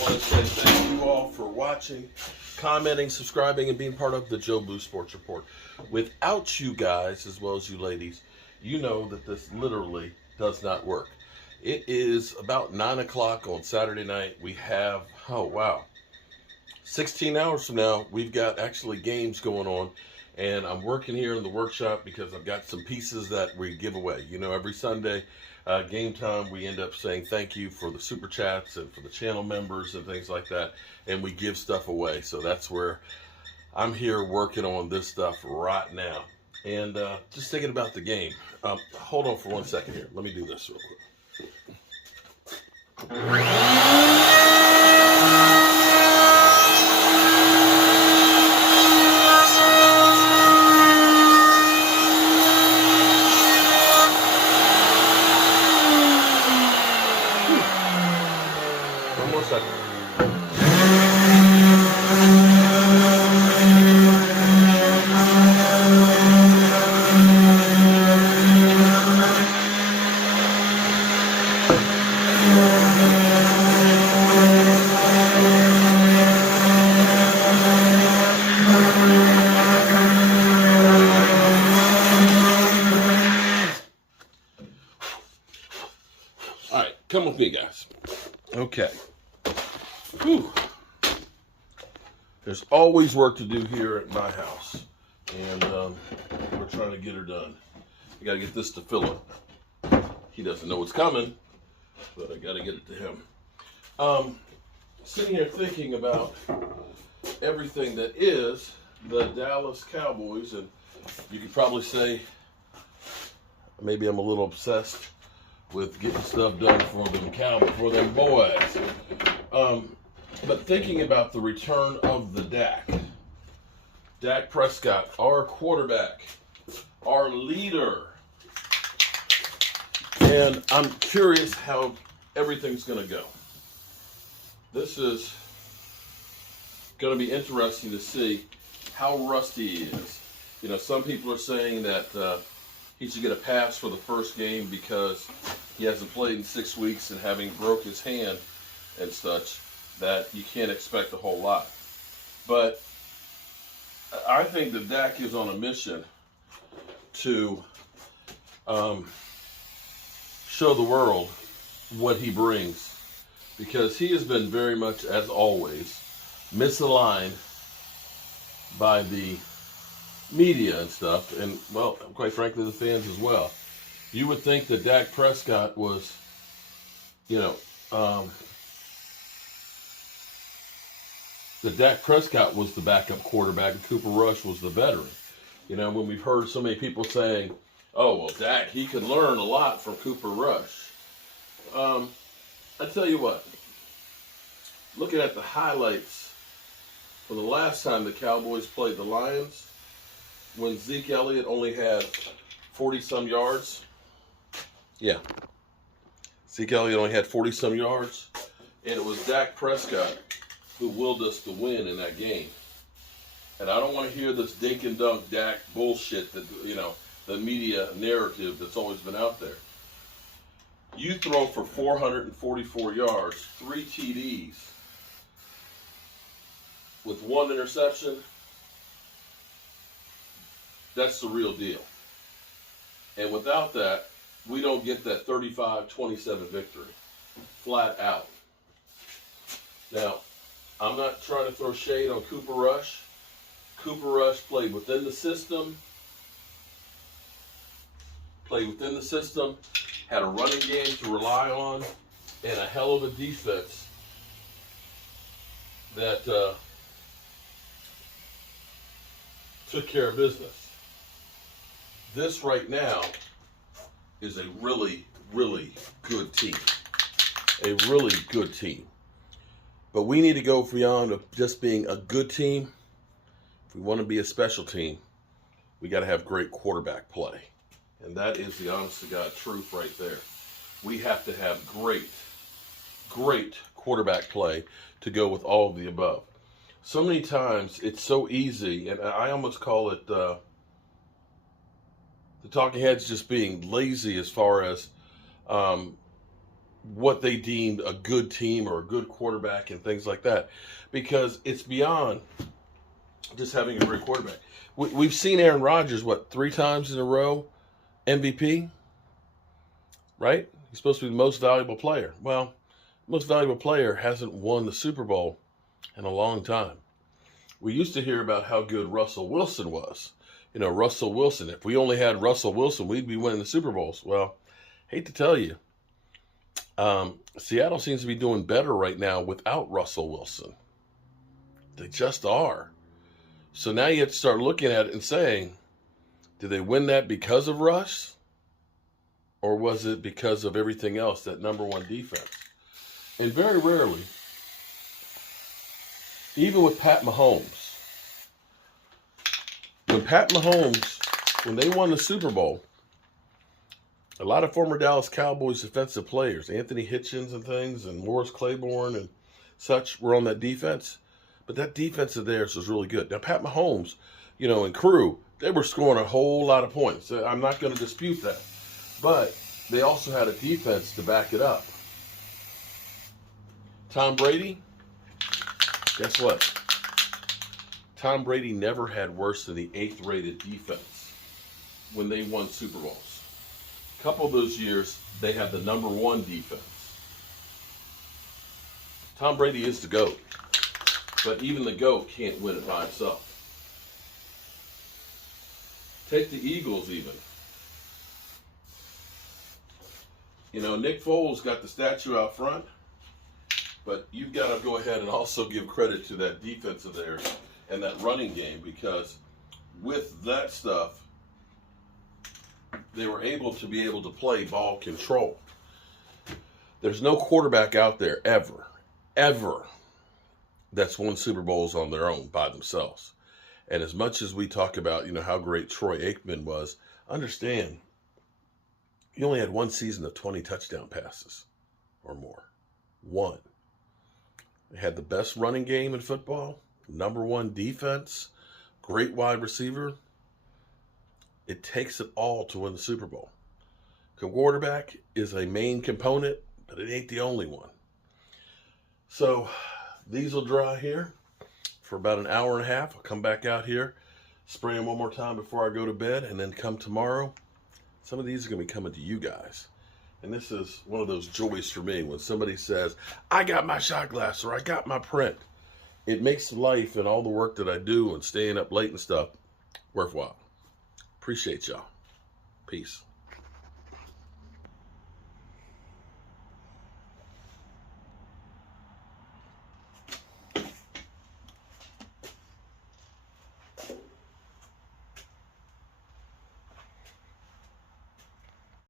want to say thank you all for watching, commenting, subscribing, and being part of the Joe Blue Sports Report. Without you guys, as well as you ladies, you know that this literally does not work. It is about 9 o'clock on Saturday night. We have, 16 hours from now, we've got actually games going on. And I'm working here in the workshop because I've got some pieces that we give away. You know, every Sunday, game time, we end up saying thank you for the super chats and for the channel members and things like that. And we give stuff away. So that's where I'm here working on this stuff right now. And just thinking about the game. Hold on for 1 second here. Let me do this real quick. One more second. All right, come with me, guys. Okay. Whew. There's always work to do here at my house, and we're trying to get her done. I got to get this to Philip. He doesn't know what's coming, but I got to get it to him. Sitting here thinking about everything that is the Dallas Cowboys, and you could probably say maybe I'm a little obsessed with getting stuff done for them boys. But thinking about the return of the Dak Prescott, our quarterback, our leader. And I'm curious how everything's going to go. This is going to be interesting to see how rusty he is. You know, some people are saying that he should get a pass for the first game because he hasn't played in 6 weeks, and having broke his hand and such, that you can't expect a whole lot. But I think that Dak is on a mission to show the world what he brings, because he has been very much, as always, misaligned by the media and stuff, and, well, quite frankly, the fans as well. You would think that Dak Prescott was, that Dak Prescott was the backup quarterback and Cooper Rush was the veteran. You know, when we've heard so many people saying, oh, well, Dak, he could learn a lot from Cooper Rush. I tell you what, looking at the highlights for the last time the Cowboys played the Lions, when Zeke Elliott only had 40-some yards. Yeah. Zeke Elliott only had 40-some yards, and it was Dak Prescott who willed us to win in that game. And I don't want to hear this dink and dunk Dak bullshit that, the media narrative that's always been out there. You throw for 444 yards, 3 TDs, with 1 interception. That's the real deal. And without that, we don't get that 35-27 victory. Flat out. Now, I'm not trying to throw shade on Cooper Rush. Cooper Rush played within the system. Had a running game to rely on, and a hell of a defense that took care of business. This right now is a really, really good team. A really good team. But we need to go beyond just being a good team. If we want to be a special team, we got to have great quarterback play. And that is the honest-to-God truth right there. We have to have great quarterback play to go with all of the above. So many times it's so easy, and I almost call it the talking heads just being lazy as far as what they deemed a good team or a good quarterback and things like that, because it's beyond just having a great quarterback. We've seen Aaron Rodgers, what, 3 times in a row MVP, right? He's supposed to be the most valuable player. Well, most valuable player hasn't won the Super Bowl in a long time. We used to hear about how good Russell Wilson was. You know, Russell Wilson, if we only had Russell Wilson, we'd be winning the Super Bowls. Well, hate to tell you, Seattle seems to be doing better right now without Russell Wilson. They just are. So now you have to start looking at it and saying, did they win that because of Russ? Or was it because of everything else, that number one defense? And very rarely, even with Pat Mahomes, when they won the Super Bowl, a lot of former Dallas Cowboys defensive players, Anthony Hitchens and things, and Morris Claiborne and such, were on that defense. But that defense of theirs was really good. Now, Pat Mahomes, you know, and crew, they were scoring a whole lot of points. I'm not going to dispute that. But they also had a defense to back it up. Tom Brady, guess what? Tom Brady never had worse than the 8th rated defense when they won Super Bowls. A couple of those years, they had the number 1 defense. Tom Brady is the GOAT, but even the GOAT can't win it by himself. Take the Eagles even. You know, Nick Foles got the statue out front, but you've got to go ahead and also give credit to that defense of theirs and that running game, because with that stuff, they were able to play ball control. There's no quarterback out there ever that's won Super Bowls on their own by themselves. And as much as we talk about, you know, how great Troy Aikman was, understand, he only had 1 season of 20 touchdown passes or more. 1. They had the best running game in football, number 1 defense, great wide receiver. It takes it all to win the Super Bowl. Quarterback is a main component, but it ain't the only one. So these will dry here for about an hour and a half. I'll come back out here, spray them one more time before I go to bed, and then come tomorrow, some of these are going to be coming to you guys. And this is one of those joys for me when somebody says, I got my shot glass or I got my print. It makes life and all the work that I do and staying up late and stuff worthwhile. Appreciate y'all. Peace.